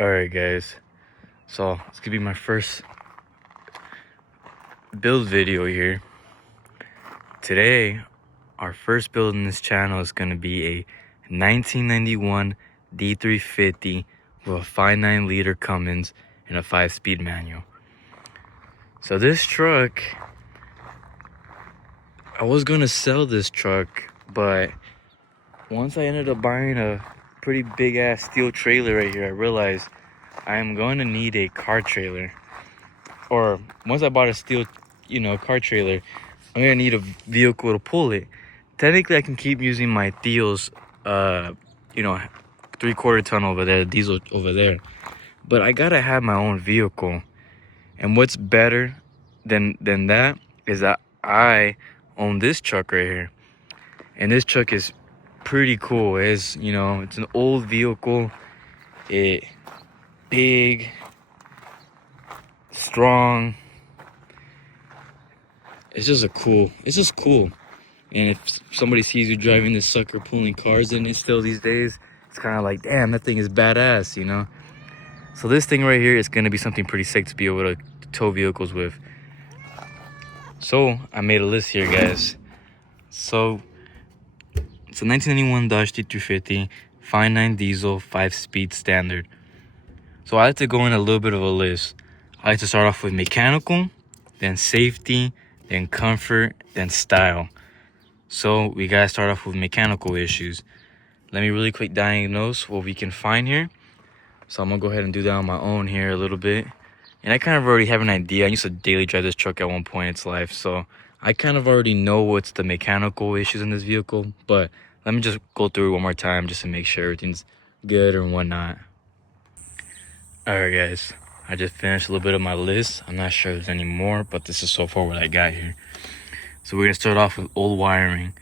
Alright guys, so it's gonna be my first build video here. Today, our first build in this channel is gonna be a 1991 D350 with a 5.9 liter Cummins and a 5-speed manual. So this truck, I was gonna sell this truck, but once I ended up buying a pretty big ass steel trailer right here, I realized I am going to need a car trailer. Or once I bought a steel, car trailer, I'm gonna need a vehicle to pull it. Technically, I can keep using my Theo's, 3/4 ton over there, diesel over there. But I gotta have my own vehicle. And what's better than that is that I own this truck right here. And this truck is pretty cool. It's an old vehicle. It big, strong. It's just cool. And if somebody sees you driving this sucker pulling cars in it still these days, it's kind of like, damn, that thing is badass, So this thing right here is going to be something pretty sick to be able to tow vehicles with. So I made a list here, guys. So it's a 1991 Dodge D350, 5.9 diesel, 5-speed standard. So I like to go in a little bit of a list. I like to start off with mechanical, then safety, then comfort, then style. So we gotta start off with mechanical issues. Let me really quick diagnose what we can find here. So I'm gonna go ahead and do that on my own here a little bit. And I kind of already have an idea. I used to daily drive this truck at one point in its life, so I kind of already know what's the mechanical issues in this vehicle. But let me just go through it one more time just to make sure everything's good and whatnot. Alright guys, I just finished a little bit of my list. I'm not sure if there's any more, but this is so far what I got here. So we're gonna start off with old wiring.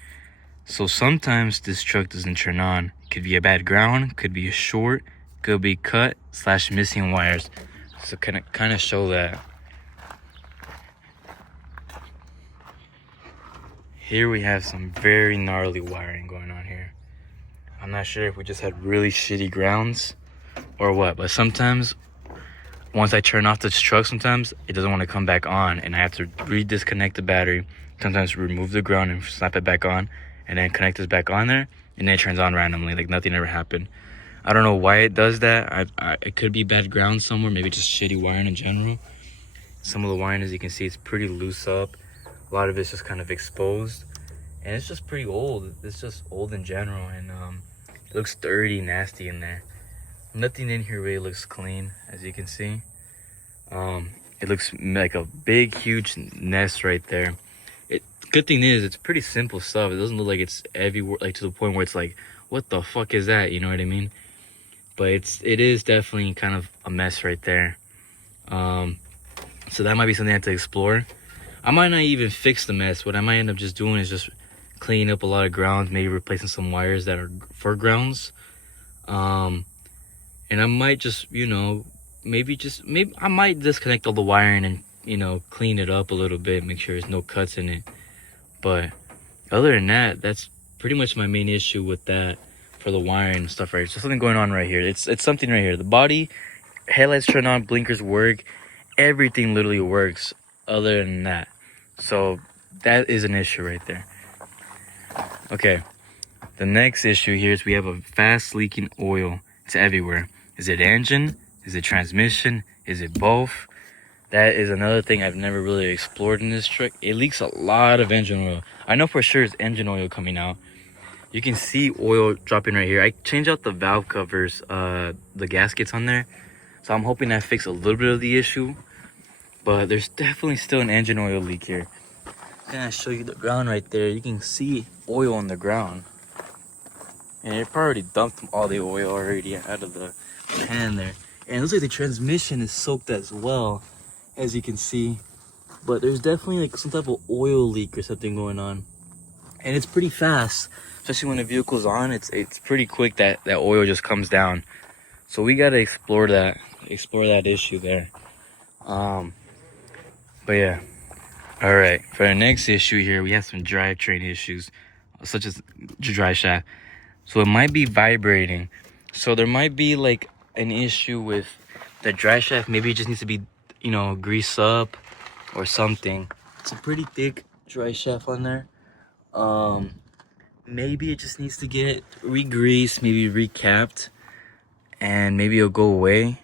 So sometimes this truck doesn't turn on. Could be a bad ground, could be a short, could be cut / missing wires. So kind of show that. Here we have some very gnarly wiring going on here. I'm not sure if we just had really shitty grounds or what, but sometimes once I turn off this truck, sometimes it doesn't want to come back on and I have to re-disconnect the battery, sometimes remove the ground and snap it back on, and then connect this back on there, and then it turns on randomly like nothing ever happened. I don't know why it does that. It could be bad ground somewhere, maybe just shitty wiring in general. Some of the wiring, as you can see, it's pretty loose up. A lot of it's just kind of exposed, and it's just pretty old. It's just old in general, and it looks dirty, nasty in there. Nothing in here really looks clean, as you can see. It looks like a big, huge nest right there. Good thing is, it's pretty simple stuff. It doesn't look like it's everywhere, like to the point where it's like, what the fuck is that? You know what I mean? But it is definitely kind of a mess right there. So that might be something I have to explore. I might not even fix the mess. What I might end up just doing is just cleaning up a lot of grounds, maybe replacing some wires that are for grounds. And I might just, maybe I might disconnect all the wiring and, clean it up a little bit, make sure there's no cuts in it. But other than that, that's pretty much my main issue with that for the wiring and stuff right here. So something going on right here. It's something right here. The body, headlights turn on, blinkers work, everything literally works other than that. So that is an issue right there. Okay, the next issue here is we have a fast leaking oil. It's everywhere. Is it engine? Is it transmission? Is it both? That is another thing I've never really explored in this truck. It leaks a lot of engine oil. I know for sure it's engine oil coming out. You can see oil dropping right here. I changed out the valve covers, the gaskets on there. So I'm hoping that fixes a little bit of the issue. But there's definitely still an engine oil leak here. I'm gonna show you the ground right there. You can see oil on the ground. And it probably dumped all the oil already out of the pan there. And it looks like the transmission is soaked as well, as you can see. But there's definitely like some type of oil leak or something going on. And it's pretty fast, especially when the vehicle's on. It's pretty quick that oil just comes down. So we gotta explore that issue there. But yeah. All right, for the next issue here, we have some drivetrain issues, such as drive shaft. So it might be vibrating. So there might be like an issue with the dry shaft. Maybe it just needs to be, you know, greased up or something. It's a pretty thick dry shaft on there. Maybe it just needs to get re-greased, maybe recapped, and maybe it'll go away.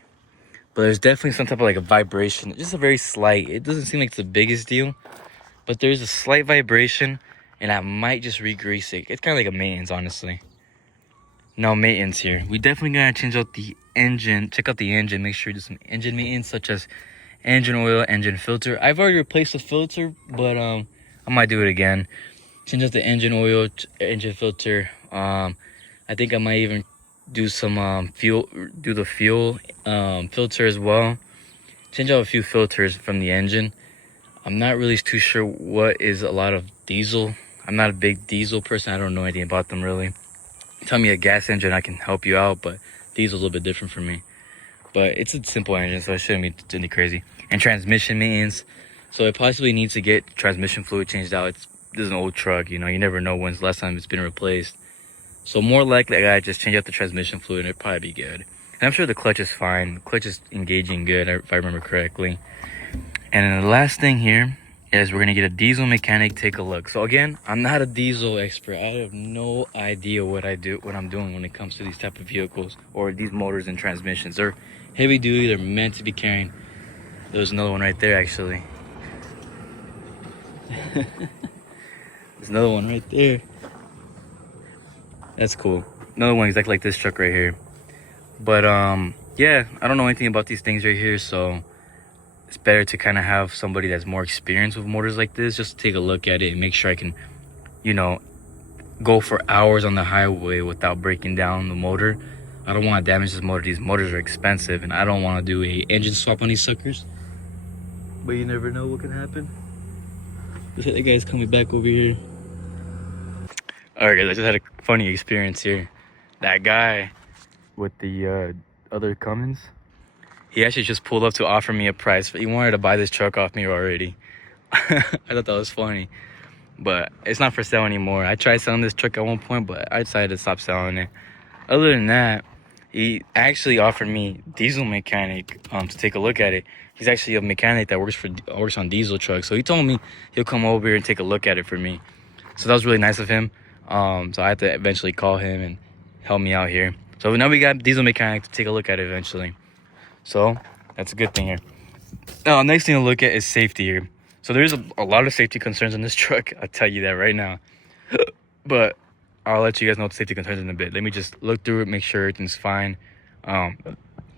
But there's definitely some type of like a vibration, just a very slight. It doesn't seem like it's the biggest deal, but there's a slight vibration, and I might just re-grease it. It's kind of like a maintenance, honestly. No maintenance here. We definitely gotta change out the engine, check out the engine, make sure you do some engine maintenance, such as engine oil, engine filter. I've already replaced the filter, but I might do it again. Change out the engine oil, engine filter. I think I might even do some fuel, do the fuel filter as well. Change out a few filters from the engine. I'm not really too sure what is a lot of diesel. I'm not a big diesel person. I don't know anything about them really. Tell me a gas engine, I can help you out, but diesel's a little bit different for me. But it's a simple engine, so it shouldn't be any crazy. And transmission maintenance, so it possibly needs to get transmission fluid changed out. This is an old truck, you know, you never know when's the last time it's been replaced. So more likely I gotta just change out the transmission fluid and it'd probably be good. And I'm sure the clutch is fine. The clutch is engaging good, if I remember correctly. And then the last thing here is we're gonna get a diesel mechanic take a look. So again, I'm not a diesel expert. I have no idea what I'm doing when it comes to these type of vehicles or these motors and transmissions. They're heavy duty, they're meant to be carrying. There's another one right there actually. There's another one right there. That's cool. Another one exactly like this truck right here. But yeah, I don't know anything about these things right here, so it's better to kind of have somebody that's more experienced with motors like this, just to take a look at it and make sure I can, you know, go for hours on the highway without breaking down the motor. I don't want to damage this motor. These motors are expensive, and I don't want to do a engine swap on these suckers. But you never know what can happen. Looks like that guy's coming back over here. Alright guys, I just had a funny experience here. That guy with the other Cummins, he actually just pulled up to offer me a price. He wanted to buy this truck off me already. I thought that was funny. But it's not for sale anymore. I tried selling this truck at one point, but I decided to stop selling it. Other than that, he actually offered me diesel mechanic to take a look at it. He's actually a mechanic that works on diesel trucks. So he told me he'll come over here and take a look at it for me. So that was really nice of him. So I had to eventually call him and help me out here. So now we got diesel mechanic to take a look at it eventually. So that's a good thing here. Now, next thing to look at is safety here. So there's a lot of safety concerns in this truck. I'll tell you that right now. But I'll let you guys know the safety concerns in a bit. Let me just look through it, make sure everything's fine.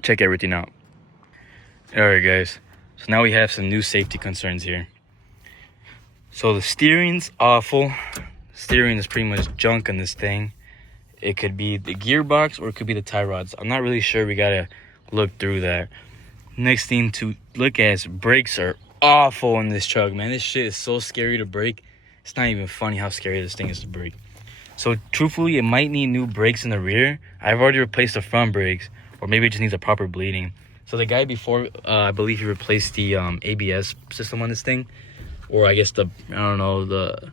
Check everything out. Alright guys, so now we have some new safety concerns here. So the steering's awful. Steering is pretty much junk on this thing. It could be the gearbox or it could be the tie rods. I'm not really sure. We gotta look through that. Next thing to look at is brakes are awful in this truck, man. This shit is so scary to brake. It's not even funny how scary this thing is to brake. So truthfully, it might need new brakes in the rear. I've already replaced the front brakes, or maybe it just needs a proper bleeding. So the guy before, I believe he replaced the ABS system on this thing, or I guess the, I don't know, the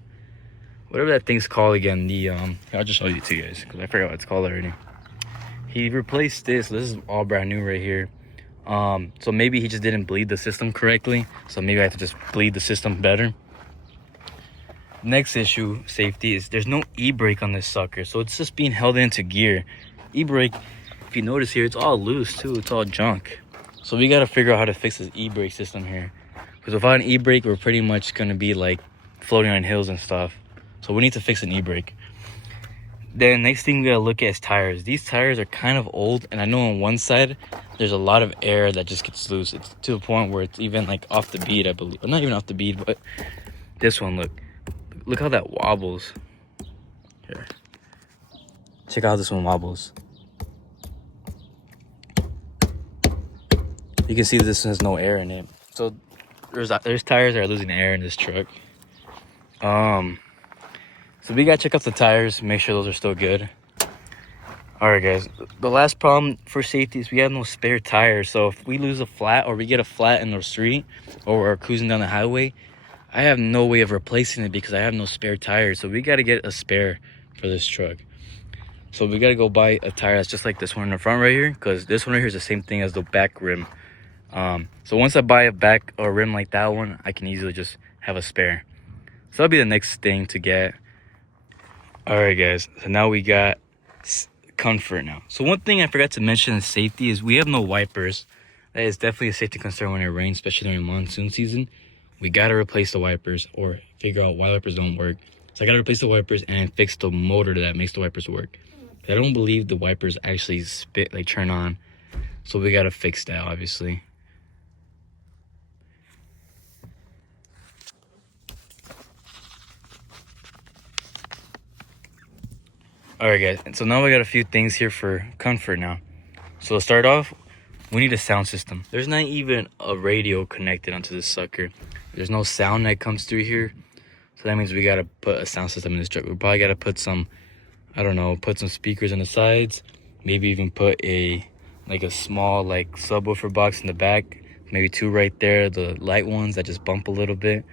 whatever that thing's called again. The I'll just show you to you guys because I forgot what it's called already. He replaced this. This is all brand new right here. So maybe he just didn't bleed the system correctly. So maybe I have to just bleed the system better. Next issue, safety, is there's no e-brake on this sucker. So it's just being held into gear. E-brake, if you notice here, it's all loose too. It's all junk. So we got to figure out how to fix this e-brake system here. Because without an e-brake, we're pretty much going to be like floating on hills and stuff. So we need to fix an e-brake. Then next thing we got to look at is tires. These tires are kind of old. And I know on one side, there's a lot of air that just gets loose. It's to the point where it's even like off the bead, I believe. Well, not even off the bead, but this one, look. Look how that wobbles. Here. Check out how this one wobbles. You can see this one has no air in it. So there's tires that are losing air in this truck. So we gotta check out the tires, make sure those are still good. Alright guys, the last problem for safety is we have no spare tires. So if we lose a flat or we get a flat in the street or we're cruising down the highway, I have no way of replacing it because I have no spare tires. So we got to get a spare for this truck. So we gotta go buy a tire that's just like this one in the front right here, because this one right here is the same thing as the back rim. So once I buy a rim like that one, I can easily just have a spare. So that'll be the next thing to get. All right, guys. So now we got comfort now. So one thing I forgot to mention in safety is we have no wipers. That is definitely a safety concern when it rains, especially during monsoon season. We gotta replace the wipers or figure out why wipers don't work. So I gotta replace the wipers and fix the motor that makes the wipers work. I don't believe the wipers actually turn on. So we gotta fix that, obviously. All right, guys. And so now we got a few things here for comfort now. So to start off, we need a sound system. There's not even a radio connected onto this sucker. There's no sound that comes through here. So that means we gotta put a sound system in this truck. We probably gotta put some, I don't know, put some speakers on the sides. Maybe even put a small subwoofer box in the back. Maybe 2 right there, the light ones that just bump a little bit.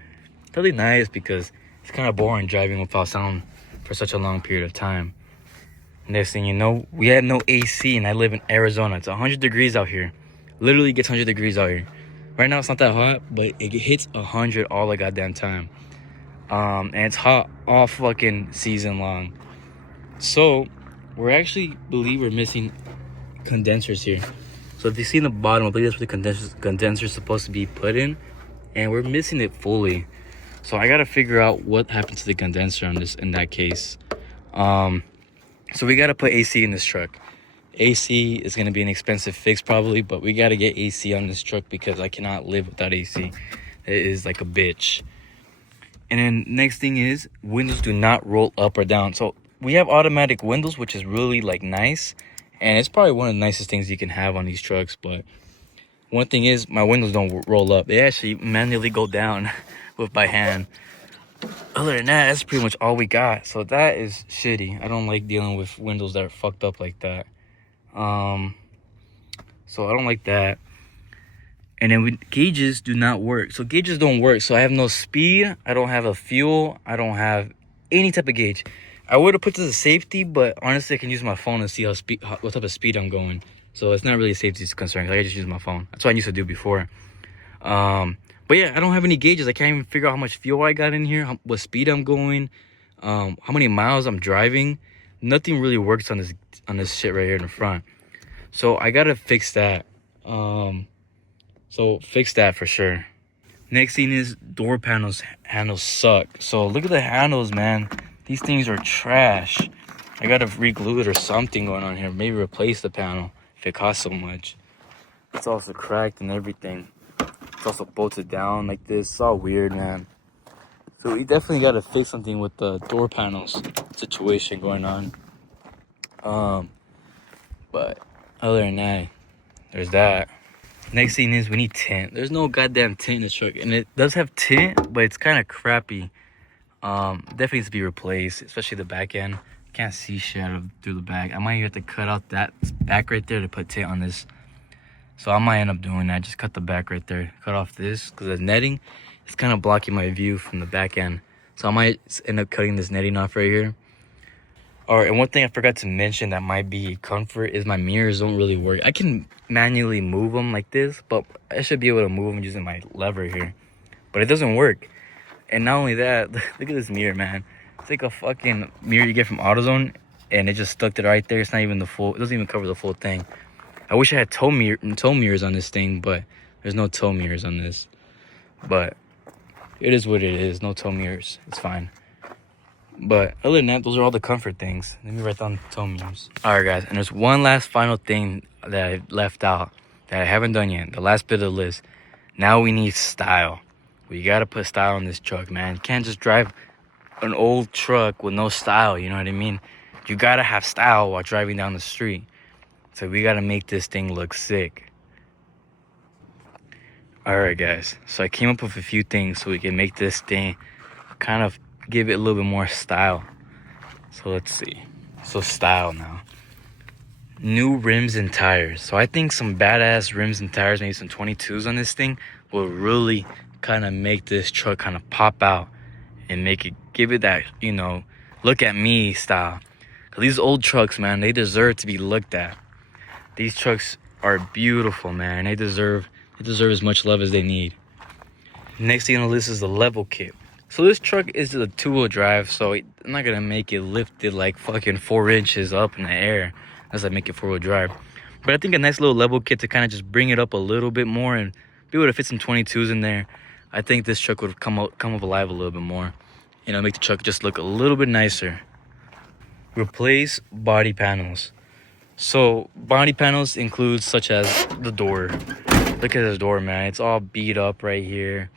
Really nice because it's kind of boring driving without sound for such a long period of time. Next thing you know, we had no AC, and I live in Arizona. It's 100 degrees out here. Literally gets 100 degrees out here. Right now it's not that hot, but it hits 100 all the goddamn time. And it's hot all fucking season long. So we're actually believe we're missing condensers here. So if you see in the bottom, I believe that's where the condenser is supposed to be put in, and we're missing it fully. So I gotta figure out what happened to the condenser in that case. So we gotta put AC in this truck. AC is gonna be an expensive fix probably, but we gotta get AC on this truck because I cannot live without AC. It is like a bitch. And then next thing is, windows do not roll up or down. So we have automatic windows, which is really nice, and it's probably one of the nicest things you can have on these trucks. But one thing is, my windows don't roll up. They actually manually go down by hand. Other than that, that's pretty much all we got. So that is shitty. I don't like dealing with windows that are fucked up like that. So I don't like that. And then gauges do not work. So gauges don't work. So I have no speed. I don't have a fuel. I don't have any type of gauge. I would have put this as safety, but honestly, I can use my phone and see what type of speed I'm going. So it's not really a safety concern. I just use my phone. That's what I used to do before. But yeah, I don't have any gauges. I can't even figure out how much fuel I got in here, what speed I'm going, how many miles I'm driving. Nothing really works on this shit right here in the front. So I gotta fix that. So fix that for sure. Next thing is door handles suck. So look at the handles, man. These things are trash. I gotta re-glue it or something going on here. Maybe replace the panel if it costs so much. It's also cracked and everything. It's also bolted down like this. It's all weird, man. So we definitely got to fix something with the door panels situation going on. But other than that, there's that. Next thing is we need tint. There's no goddamn tint in the truck. And it does have tint, but it's kind of crappy. Definitely needs to be replaced, especially the back end. Can't see shit through the back. I might have to cut out that back right there to put tint on this. So I might end up doing that. Just cut the back right there. Cut off this because the netting is kind of blocking my view from the back end. So I might end up cutting this netting off right here. All right, and one thing I forgot to mention that might be comfort is my mirrors don't really work. I can manually move them like this, but I should be able to move them using my lever here. But it doesn't work. And not only that, look at this mirror, man. It's like a fucking mirror you get from AutoZone, and it just stuck it right there. It's not even it doesn't even cover the full thing. I wish I had tow mirrors on this thing, but there's no tow mirrors on this. But it is what it is. No tow mirrors. It's fine. But other than that, those are all the comfort things. Let me write down tow mirrors. All right, guys. And there's one last final thing that I left out that I haven't done yet. The last bit of the list. Now we need style. We got to put style on this truck, man. You can't just drive an old truck with no style. You know what I mean? You got to have style while driving down the street. So we gotta make this thing look sick. Alright, guys. So I came up with a few things so we can make this thing kind of give it a little bit more style. So let's see. So style now. New rims and tires. So I think some badass rims and tires, maybe some 22s on this thing, will really kind of make this truck kind of pop out and give it that, look at me style. Because These old trucks, man, they deserve to be looked at. These trucks are beautiful, man. They deserve as much love as they need. Next thing on the list is the level kit. So this truck is a 2-wheel drive, so I'm not gonna make it lifted like fucking 4 inches up in the air as I make it 4-wheel drive. But I think a nice little level kit to kind of just bring it up a little bit more and be able to fit some 22s in there. I think this truck would come up alive a little bit more. You know, make the truck just look a little bit nicer. Replace body panels. So body panels include such as the door. Look at this door, man. It's all beat up right here.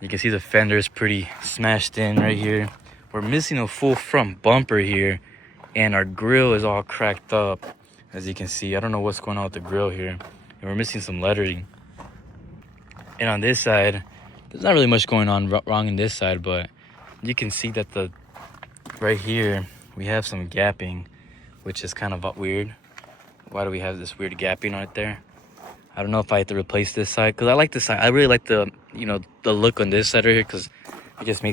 You can see the fender is pretty smashed in right here. We're missing a full front bumper here, and our grill is all cracked up, as you can see. I don't know what's going on with the grill here. And we're missing some lettering. And on this side, there's not really much going on wrong in this side, but you can see that right here we have some gapping, which is kind of weird. Why do we have this weird gapping right there? I don't know if I have to replace this side, because I like this side. I really like the look on this side right here, because it just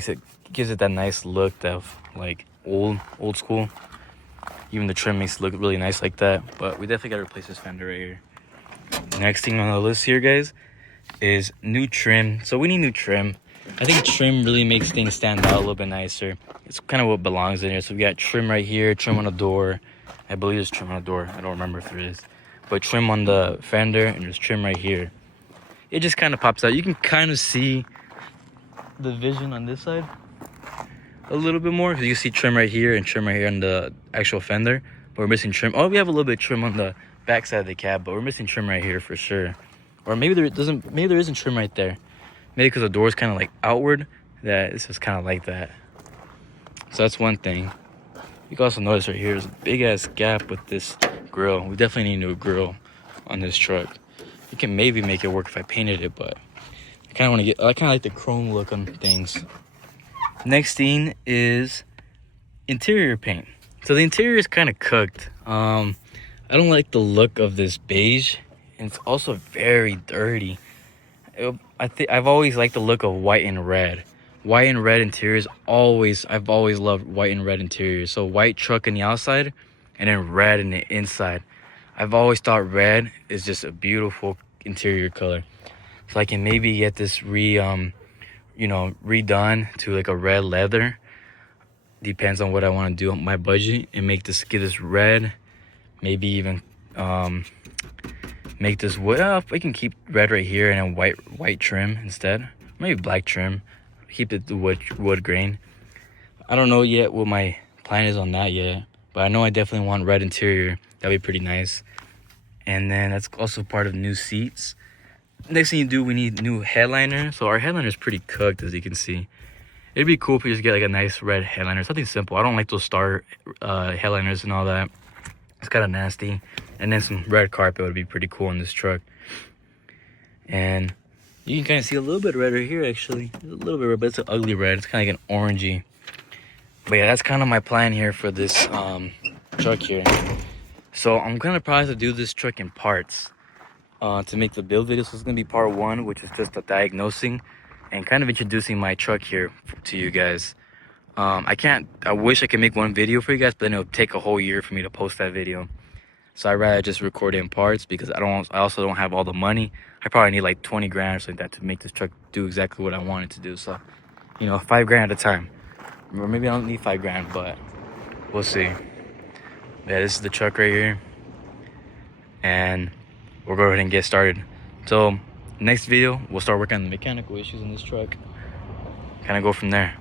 gives it that nice look of like old school. Even the trim makes it look really nice like that. But we definitely gotta replace this fender right here. Next thing on the list here, guys, is new trim. So we need new trim. I think trim really makes things stand out a little bit nicer. It's kind of what belongs in here. So we got trim right here, trim on the door. I believe there's trim on the door. I don't remember if there is. But trim on the fender, and there's trim right here. It just kind of pops out. You can kind of see the vision on this side a little bit more, because you see trim right here and trim right here on the actual fender. But we're missing trim. Oh, we have a little bit of trim on the back side of the cab, but we're missing trim right here for sure. Or maybe there isn't trim right there. Maybe because the door is kind of like outward, that it's just kind of like that. So that's one thing. You can also notice right here is a big ass gap with this grill. We definitely need a new grill on this truck. You can maybe make it work if I painted it, but I kind of like the chrome look on things. Next thing is interior paint. So the interior is kind of cooked. I don't like the look of this beige, and it's also very dirty. I've always liked the look of white and red. White and red interiors, I've always loved white and red interiors. So white truck in the outside, and then red in the inside. I've always thought red is just a beautiful interior color. So I can maybe get this redone to like a red leather. Depends on what I want to do on my budget, and give this red. Maybe even make this wood. I can keep red right here and then white trim instead. Maybe black trim. Keep it the wood grain. I don't know yet what my plan is on that yet, but I know I definitely want red interior. That'd be pretty nice. And then that's also part of new seats. Next thing you do, we need new headliner. So our headliner is pretty cooked, as you can see. It'd be cool if we just get like a nice red headliner, something simple. I don't like those star headliners and all that. It's kind of nasty. And then some red carpet would be pretty cool in this truck. And you can kind of see a little bit red right here, actually. A little bit red, but it's an ugly red. It's kind of like an orangey. But yeah, that's kind of my plan here for this truck here. So I'm going to probably have to do this truck in parts to make the build video. So it's going to be part 1, which is just the diagnosing and kind of introducing my truck here to you guys. I wish I could make one video for you guys, but then it'll take a whole year for me to post that video. So I'd rather just record it in parts, because I also don't have all the money. I probably need like 20 grand or something like that to make this truck do exactly what I want it to do. So, $5 grand at a time. Or maybe I don't need 5 grand, but we'll see. Yeah, this is the truck right here. And we'll go ahead and get started. So next video, we'll start working on the mechanical issues in this truck. Kind of go from there.